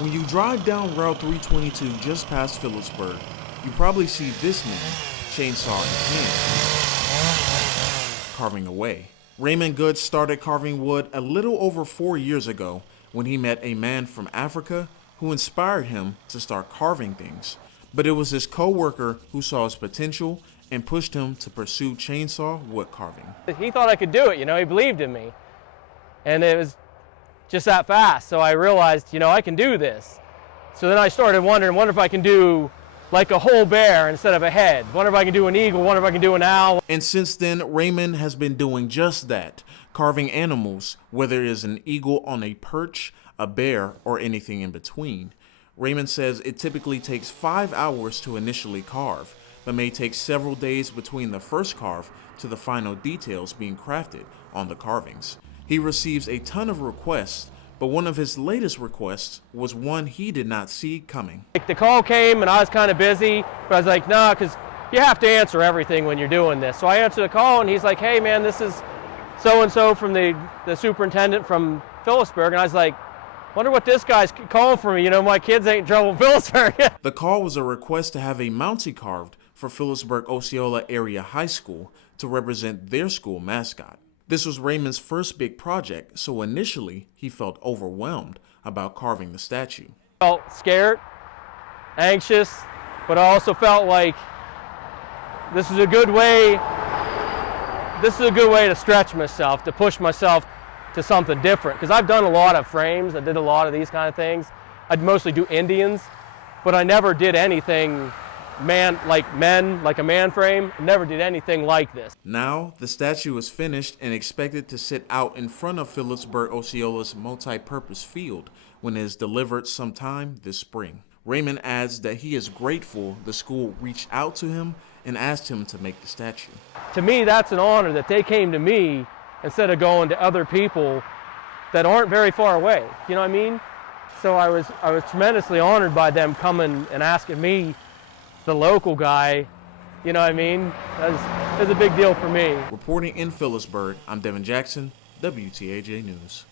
When you drive down Route 322 just past Phillipsburg, you probably see this man, chainsaw in hand, carving away. Raymond Goods started carving wood a little over 4 years ago when he met a man from Africa who inspired him to start carving things. But it was his co-worker who saw his potential and pushed him to pursue chainsaw wood carving. He thought I could do it, he believed in me. And it was just that fast. So I realized, I can do this. So then I started wondering, wonder if I can do like a whole bear instead of a head. Wonder if I can do an eagle, wonder if I can do an owl. And since then, Raymond has been doing just that, carving animals, whether it is an eagle on a perch, a bear, or anything in between. Raymond says it typically takes 5 hours to initially carve, but may take several days between the first carve to the final details being crafted on the carvings. He receives a ton of requests, but one of his latest requests was one he did not see coming. The call came and I was kind of busy, but I was like, no, because you have to answer everything when you're doing this. So I answered the call and he's like, hey man, this is so-and-so from the superintendent from Phillipsburg. And I was like, wonder what this guy's calling for me. My kids ain't in trouble in Phillipsburg. The call was a request to have a Mountie carved for Phillipsburg Osceola Area High School to represent their school mascot. This was Raymond's first big project, so initially he felt overwhelmed about carving the statue. I felt scared, anxious, but I also felt like this is a good way to stretch myself, to push myself to something different. Because I've done a lot of frames, I did a lot of these kind of things. I'd mostly do Indians, but I never did anything like a man frame. Never did anything like this. Now, the statue is finished and expected to sit out in front of Phillipsburg Osceola's multi-purpose field when it is delivered sometime this spring. Raymond adds that he is grateful the school reached out to him and asked him to make the statue. To me, that's an honor that they came to me instead of going to other people that aren't very far away. You know what I mean? So I was tremendously honored by them coming and asking me, the local guy, you know what I mean? That's a big deal for me. Reporting in Phillipsburg, I'm Devin Jackson, WTAJ News.